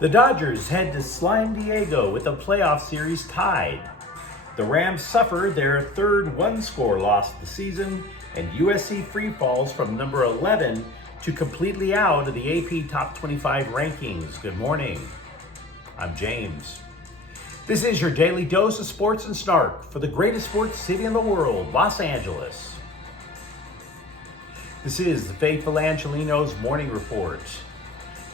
The Dodgers head to Slime Diego with the playoff series tied. The Rams suffer their third one-score loss of the season, and USC free falls from number 11 to completely out of the AP Top 25 rankings. Good morning. I'm James. This is your daily dose of sports and snark for the greatest sports city in the world, Los Angeles. This is the faithful Angelenos morning report.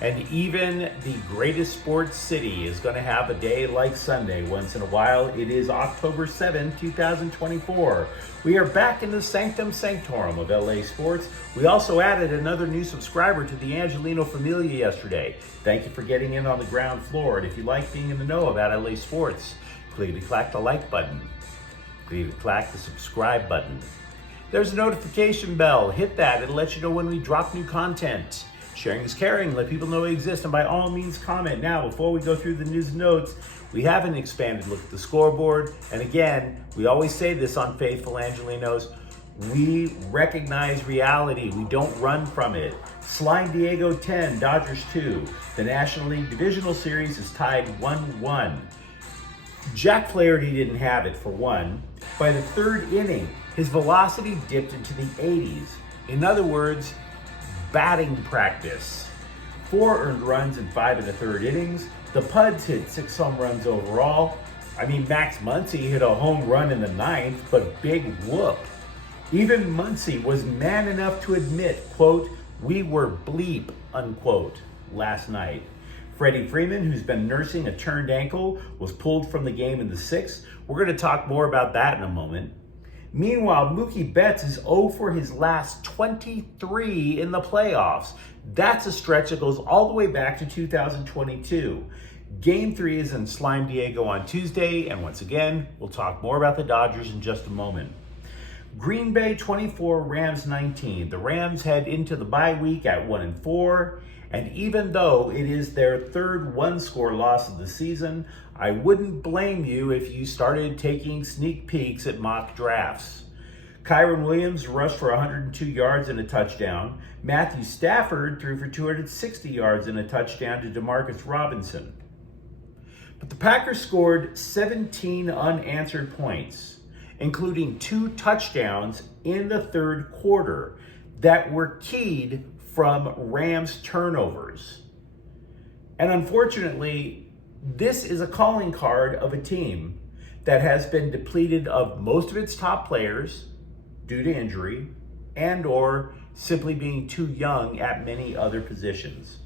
And even the greatest sports city is going to have a day like Sunday once in a while. It is October 7, 2024. We are back in the sanctum sanctorum of LA sports. We also added another new subscriber to the Angeleno Familia yesterday. Thank you for getting in on the ground floor. And if you like being in the know about LA sports, click the like button. Click the subscribe button. There's a notification bell. Hit that. It'll let you know when we drop new content. Sharing is caring. Let people know we exist, and by all means comment. Now, before we go through the news and notes, we have an expanded look at the scoreboard. And again, we always say this on Faithful Angelenos, we recognize reality. We don't run from it. Slime Diego 10, Dodgers 2. The National League Divisional Series is tied 1-1. Jack Flaherty didn't have it for one. By the third inning, his velocity dipped into the 80s. In other words, batting practice. 4 earned runs in 5 1/3 innings. The Puds hit 6 home runs overall. Max Muncy hit a home run in the 9th, but big whoop. Even Muncy was man enough to admit, quote, "We were bleep," unquote, last night. Freddie Freeman, who's been nursing a turned ankle, was pulled from the game in the 6th. We're going to talk more about that in a moment. Meanwhile, Mookie Betts is 0 for his last 23 in the playoffs. That's a stretch that goes all the way back to 2022. Game 3 is in Slime Diego on Tuesday, and once again, we'll talk more about the Dodgers in just a moment. Green Bay 24, Rams 19. The Rams head into the bye week at 1-4, and even though it is their third one-score loss of the season, I wouldn't blame you if you started taking sneak peeks at mock drafts. Kyron Williams rushed for 102 yards and a touchdown. Matthew Stafford threw for 260 yards and a touchdown to Demarcus Robinson. But the Packers scored 17 unanswered points, including 2 touchdowns in the third quarter that were keyed from Rams turnovers. And unfortunately, this is a calling card of a team that has been depleted of most of its top players due to injury and or simply being too young at many other positions.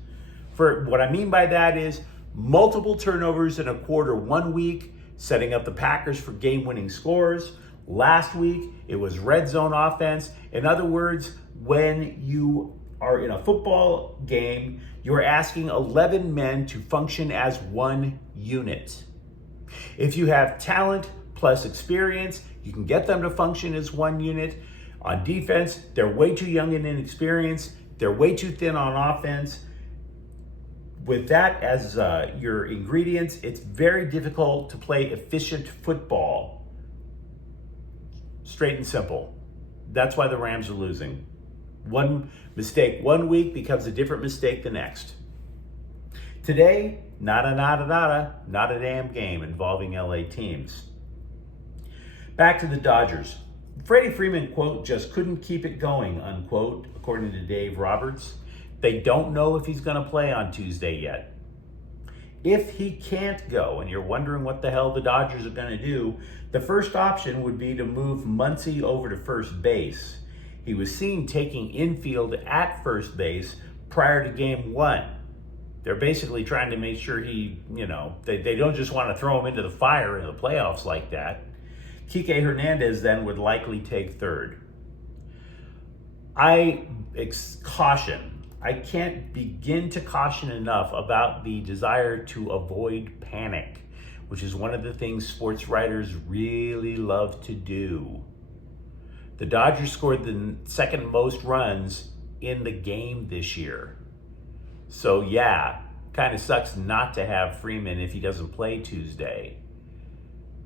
For what I mean by that is multiple turnovers in a quarter one week, setting up the Packers for game-winning scores. Last week, it was red zone offense. In other words, when you are in a football game, you're asking 11 men to function as one unit. If you have talent plus experience, you can get them to function as one unit. On defense, they're way too young and inexperienced. They're way too thin on offense. With that as your ingredients, it's very difficult to play efficient football. Straight and simple. That's why the Rams are losing. One mistake one week becomes a different mistake the next. Today, not a damn game involving LA teams. Back to the Dodgers. Freddie Freeman, quote, "just couldn't keep it going," unquote, according to Dave Roberts. They don't know if he's going to play on Tuesday yet. If he can't go, and you're wondering what the hell the Dodgers are going to do, the first option would be to move Muncy over to first base. He was seen taking infield at first base prior to game 1. They're basically trying to make sure they don't just want to throw him into the fire in the playoffs like that. Kike Hernandez then would likely take third. I can't begin to caution enough about the desire to avoid panic, which is one of the things sports writers really love to do. The Dodgers scored the second most runs in the game this year. So yeah, kind of sucks not to have Freeman if he doesn't play Tuesday.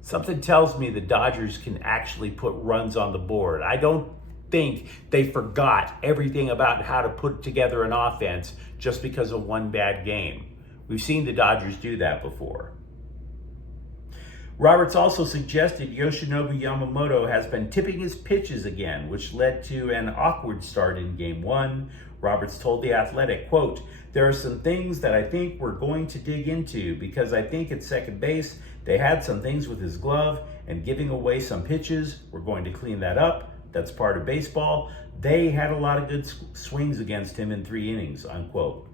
Something tells me the Dodgers can actually put runs on the board. I don't think they forgot everything about how to put together an offense just because of one bad game. We've seen the Dodgers do that before. Roberts also suggested Yoshinobu Yamamoto has been tipping his pitches again, which led to an awkward start in Game 1. Roberts told The Athletic, quote, "There are some things that I think we're going to dig into because I think at second base they had some things with his glove and giving away some pitches. We're going to clean that up. That's part of baseball. They had a lot of good swings against him in 3 innings," unquote.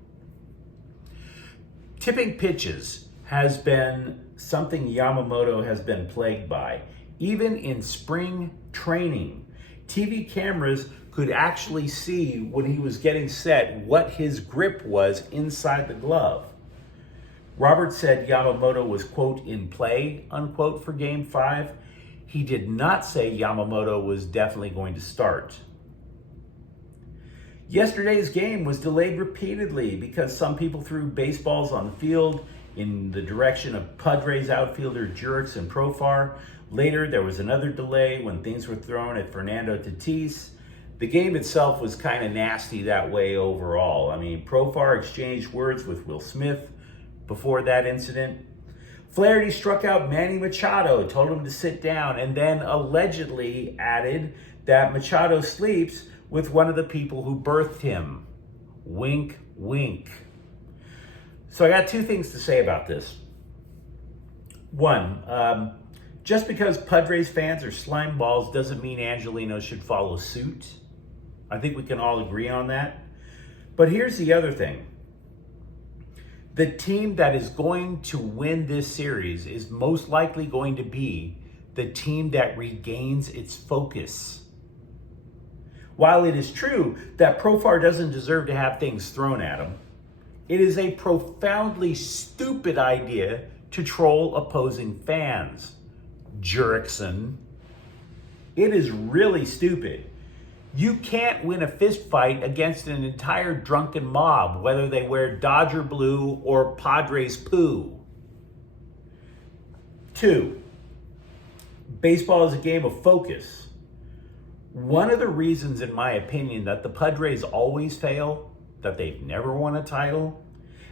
Tipping pitches has been something Yamamoto has been plagued by. Even in spring training, TV cameras could actually see when he was getting set what his grip was inside the glove. Roberts said Yamamoto was, quote, "in play," unquote, for Game 5. He did not say Yamamoto was definitely going to start. Yesterday's game was delayed repeatedly because some people threw baseballs on the field in the direction of Padres outfielder Jurickson Profar. Later, there was another delay when things were thrown at Fernando Tatis. The game itself was kind of nasty that way overall. I mean, Profar exchanged words with Will Smith before that incident. Flaherty struck out Manny Machado, told him to sit down, and then allegedly added that Machado sleeps with one of the people who birthed him. Wink, wink. So I got 2 things to say about this. One, just because Padres fans are slime balls doesn't mean Angelenos should follow suit. I think we can all agree on that. But here's the other thing. The team that is going to win this series is most likely going to be the team that regains its focus. While it is true that Profar doesn't deserve to have things thrown at him, it is a profoundly stupid idea to troll opposing fans. Jurickson. It is really stupid. You can't win a fist fight against an entire drunken mob, whether they wear Dodger blue or Padres poo. 2, baseball is a game of focus. One of the reasons, in my opinion, that the Padres always fail, that they've never won a title,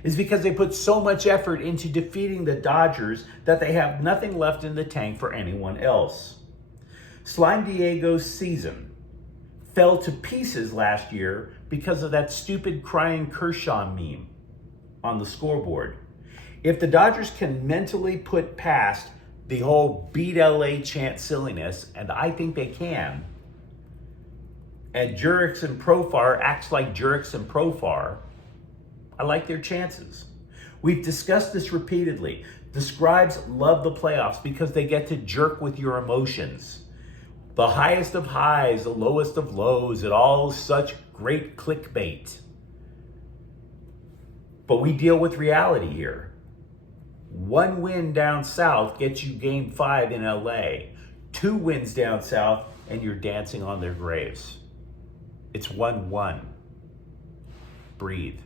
is because they put so much effort into defeating the Dodgers that they have nothing left in the tank for anyone else. Slime Diego's season fell to pieces last year because of that stupid crying Kershaw meme on the scoreboard. If the Dodgers can mentally put past the whole beat LA chant silliness, and I think they can, and Jurickson Profar acts like Jurickson Profar, I like their chances. We've discussed this repeatedly. The Scribes love the playoffs because they get to jerk with your emotions. The highest of highs, the lowest of lows, it all such great clickbait. But we deal with reality here. 1 win down south gets you Game 5 in LA. 2 wins down south and you're dancing on their graves. It's 1-1. Breathe.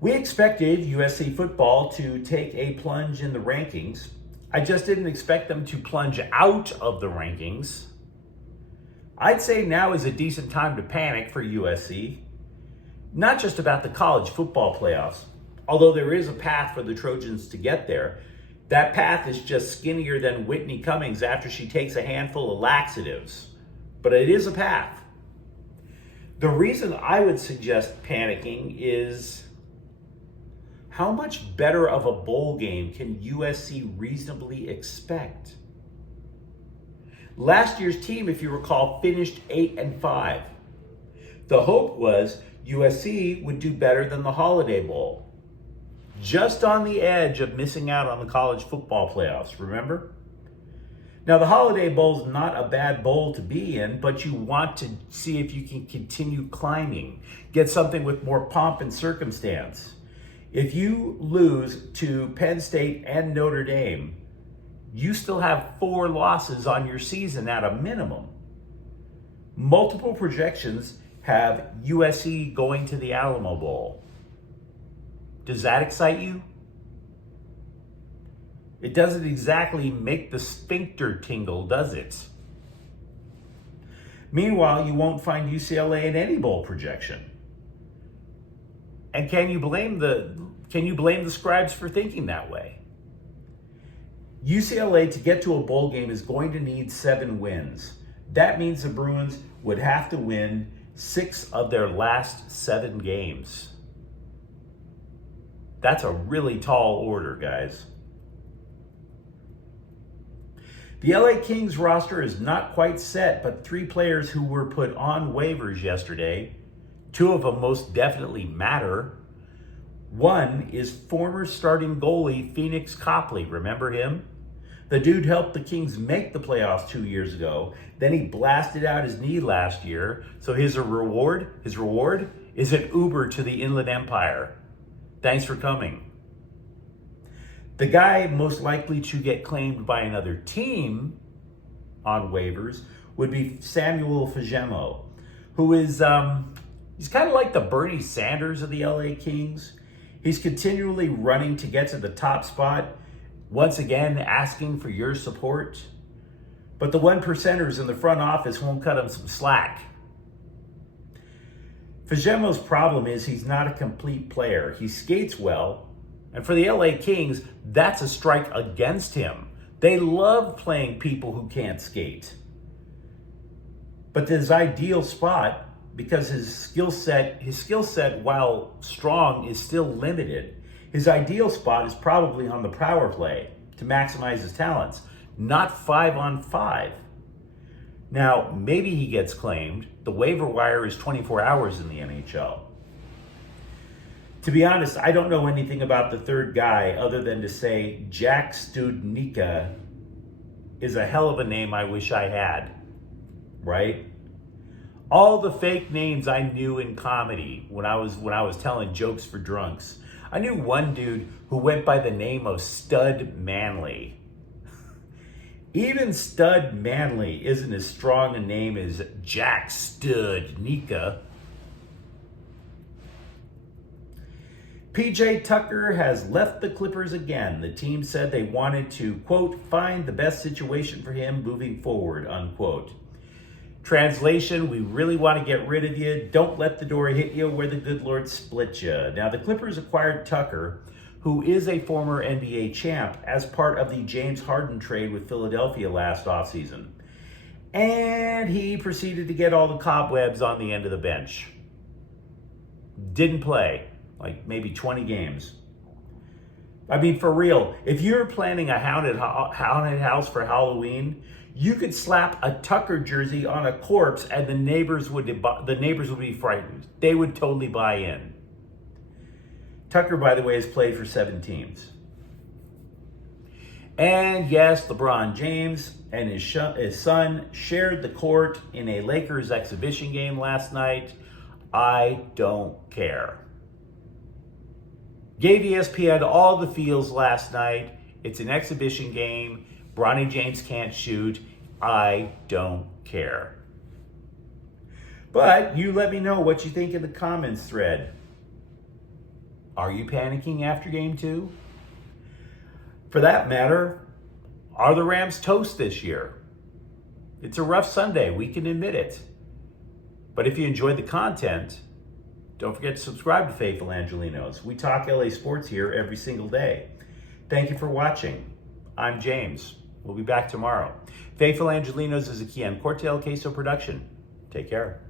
We expected USC football to take a plunge in the rankings. I just didn't expect them to plunge out of the rankings. I'd say now is a decent time to panic for USC. Not just about the college football playoffs, although there is a path for the Trojans to get there. That path is just skinnier than Whitney Cummings after she takes a handful of laxatives. But it is a path. The reason I would suggest panicking is, how much better of a bowl game can USC reasonably expect? Last year's team, if you recall, finished 8-5. The hope was USC would do better than the Holiday Bowl. Just on the edge of missing out on the college football playoffs, remember? Now, the Holiday Bowl is not a bad bowl to be in, but you want to see if you can continue climbing, get something with more pomp and circumstance. If you lose to Penn State and Notre Dame, you still have 4 losses on your season at a minimum. Multiple projections have USC going to the Alamo Bowl. Does that excite you? It doesn't exactly make the sphincter tingle, does it? Meanwhile, you won't find UCLA in any bowl projection. And can you blame the Scribes for thinking that way? UCLA, to get to a bowl game, is going to need 7 wins. That means the Bruins would have to win 6 of their last 7 games. That's a really tall order, guys. The LA Kings roster is not quite set, but 3 players who were put on waivers yesterday, 2 of them most definitely matter. One is former starting goalie Phoenix Copley. Remember him? The dude helped the Kings make the playoffs 2 years ago. Then he blasted out his knee last year. So his reward is an Uber to the Inland Empire. Thanks for coming. The guy most likely to get claimed by another team on waivers would be Samuel Fagemo, who is, he's kind of like the Bernie Sanders of the LA Kings. He's continually running to get to the top spot, once again asking for your support. But the 1%ers in the front office won't cut him some slack. Fagemo's problem is he's not a complete player. He skates well, and for the LA Kings, that's a strike against him. They love playing people who can't skate. But his ideal spot, because his skill set, while strong, is still limited. His ideal spot is probably on the power play to maximize his talents, not 5-on-5. Now, maybe he gets claimed. The waiver wire is 24 hours in the NHL. To be honest, I don't know anything about the third guy other than to say Jack Studnicka is a hell of a name I wish I had, right? All the fake names I knew in comedy when I was telling jokes for drunks. I knew one dude who went by the name of Stud Manley. Even Stud Manley isn't as strong a name as Jack Studnicka. PJ Tucker has left the Clippers again. The team said they wanted to, quote, find the best situation for him moving forward, unquote. Translation, we really want to get rid of you. Don't let the door hit you where the good Lord split you. Now, the Clippers acquired Tucker, who is a former NBA champ, as part of the James Harden trade with Philadelphia last offseason. And he proceeded to get all the cobwebs on the end of the bench. Didn't play, like maybe 20 games. I mean, for real, if you're planning a haunted house for Halloween, you could slap a Tucker jersey on a corpse and the neighbors would be frightened. They would totally buy in. Tucker, by the way, has played for 7 teams. And yes, LeBron James and his son shared the court in a Lakers exhibition game last night. I don't care. Gave ESPN all the feels last night. It's an exhibition game. Bronny James can't shoot. I don't care. But you let me know what you think in the comments thread. Are you panicking after game 2? For that matter, are the Rams toast this year? It's a rough Sunday, we can admit it. But if you enjoyed the content, don't forget to subscribe to Faithful Angelenos. We talk LA sports here every single day. Thank you for watching. I'm James. We'll be back tomorrow. Faithful Angelenos is a Kian Cortell Queso production. Take care.